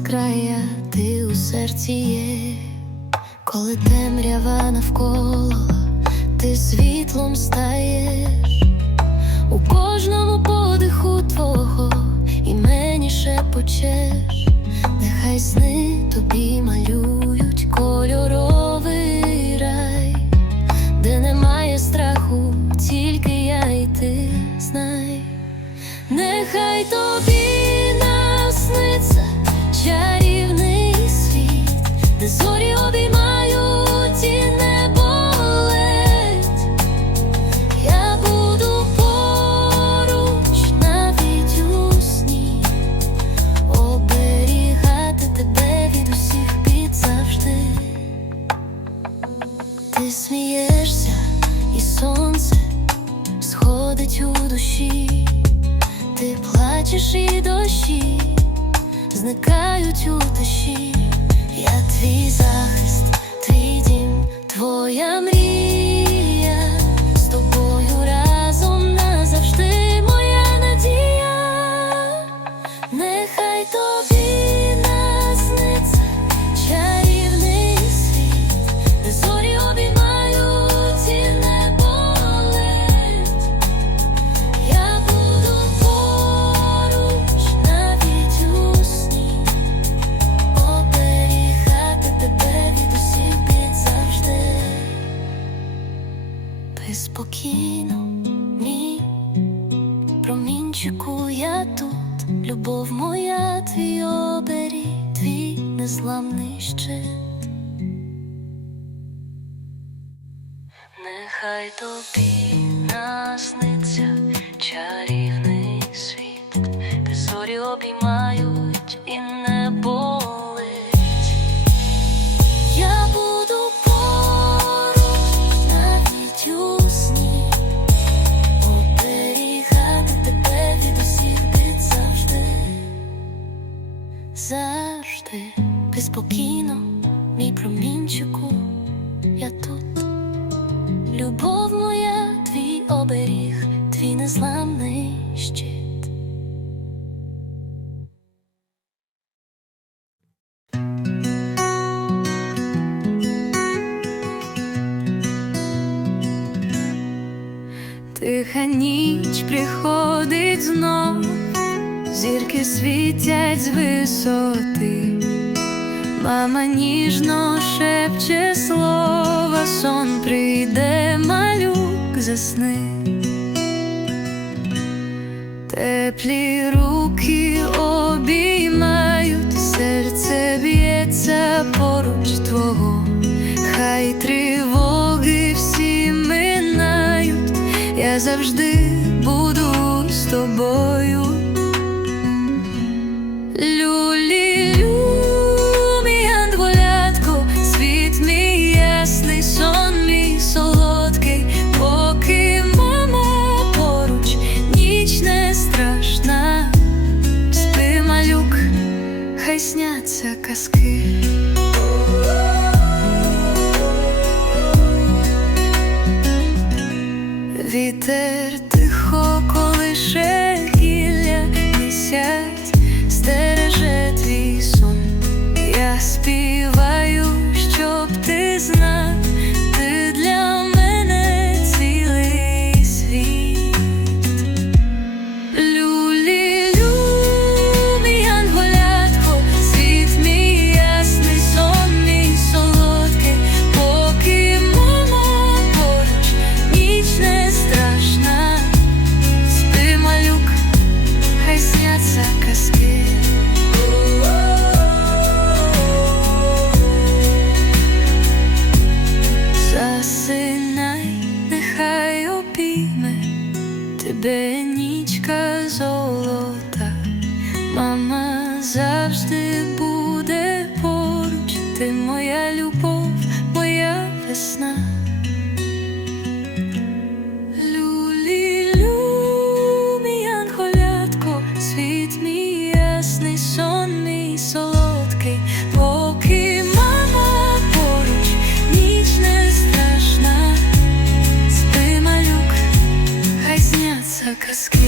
безкрая, ти у серці є, коли темрява навколо, ти світлом стаєш. У кожному подиху твого і мені шепочеш, нехай сни тобі малюють спокійно, мій промінчику, я тут, любов моя, твій оберіг, твій незламний щит. Нехай тобі насниться чарівний світ, де зорі обіймають і Тиха ніч приходить знов, зірки світять з висоти, мама ніжно шепче слова, сон прийде, малюк засни, теплі завжди буду з тобою. Люлі-лю, мій янголятко, світ мій ясний, сон мій солодкий, поки мама поруч, ніч не страшна, спи, малюк, хай сняться казки. Вітер Cause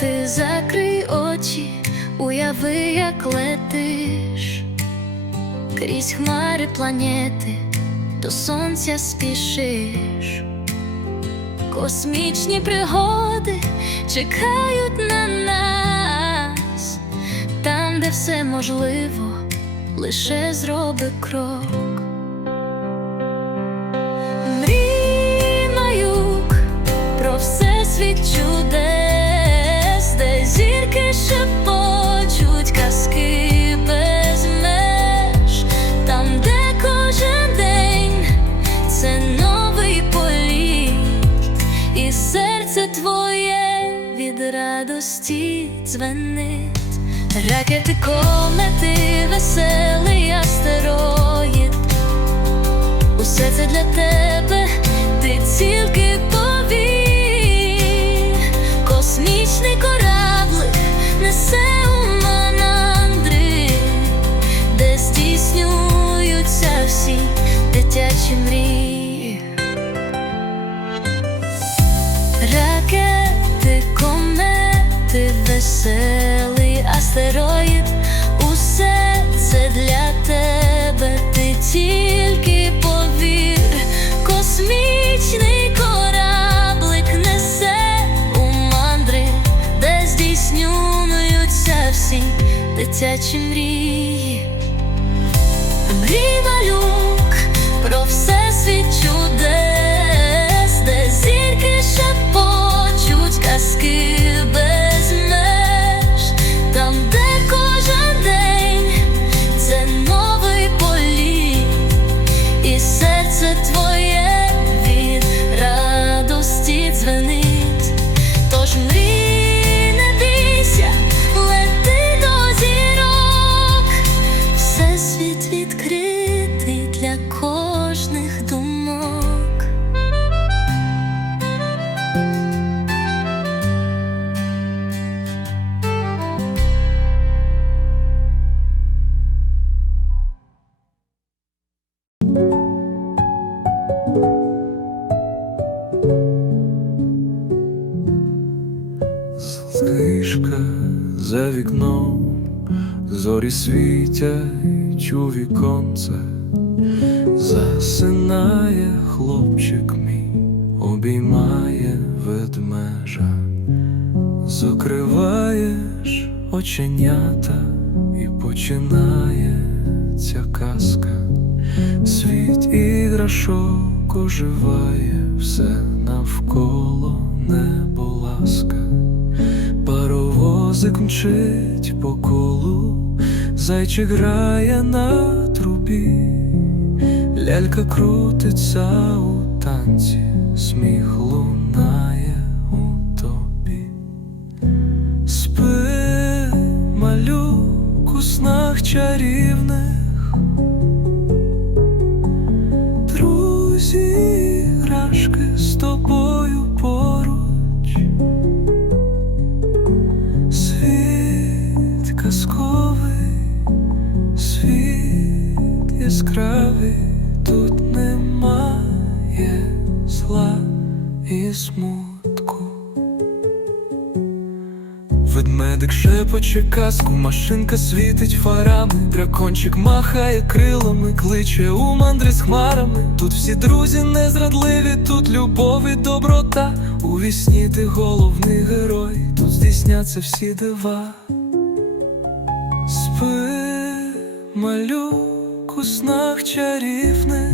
Ти закрий очі, уяви, як летиш крізь хмари планети, до сонця спішиш. Космічні пригоди чекають на нас, там, де все можливо, лише зроби крок. Дзвенить. Ракети, комети, веселий астероїд. Усе це для тебе, ти тільки повір. Космічний кораблик несе у манандри, де здійснюються всі дитячі мрії. Астероїд, усе це для тебе, ти тільки повір, космічний кораблик несе у мандри, де здійснюються всі дитячі мрії. Мрій малюк про всесвіт чудес, де зірки шепочуть казки зорі світять у віконце, засинає хлопчик мій, обіймає ведмежа, закриваєш оченята і починається казка. Світ іграшок оживає, все навколо небо ласка. Паровозик мчить по колу, зайчик грає на трубі, лялька крутиться у танці, сміх лунає у тобі. Спи, малюк у снах чарівних, Ведмедик шепоче казку, машинка світить фарами, дракончик махає крилами, кличе у мандри з хмарами. Тут всі друзі незрадливі, тут любов і доброта. У вісні ти головний герой, тут здійсняться всі дива. Спи, малюк у снах чарівних,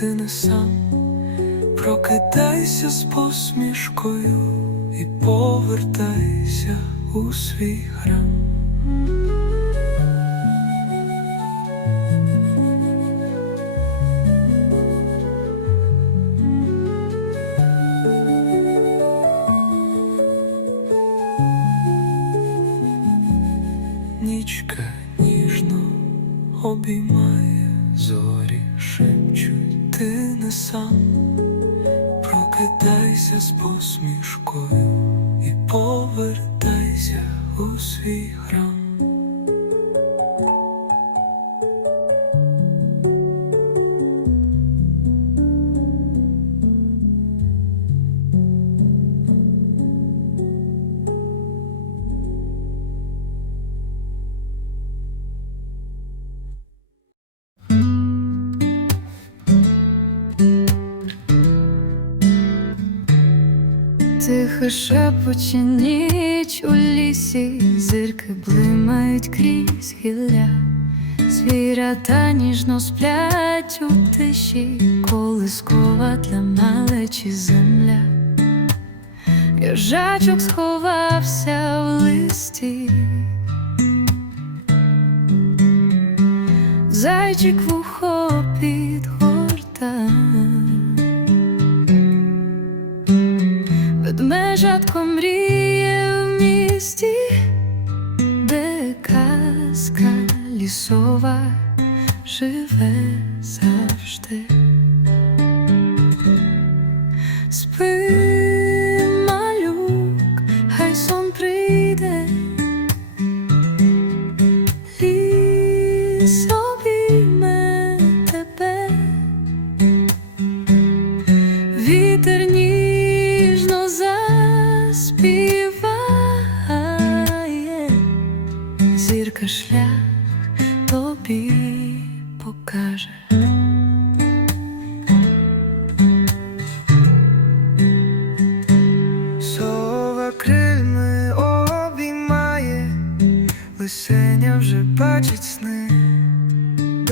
ти не сам, прокидайся з посмішкою і повертайся у свій храм. Нічка ніжно обіймає, зорі шепчуть, сам, прокидайся з посмішкою і повертайся у свій храм. Тихо шепоче ніч у лісі, зірки блимають крізь гілля, звірята ніжно сплять у тиші, колискова для малечі земля. Їжачок сховався в листі, зайчик вухо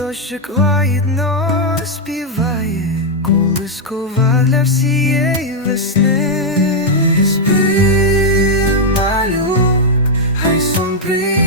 дощик лагідно співає, колискова для всієї весни. Спи, малюк, хай сон прийде,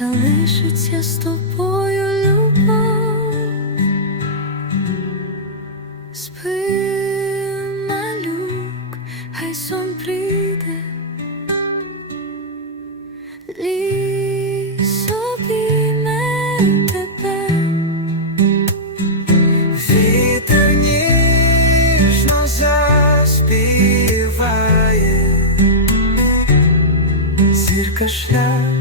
залишиться з тобою любов. Спи, малюк, хай сон прийде, ліс обійме тебе. Вітер ніжно заспіває, зірка шлях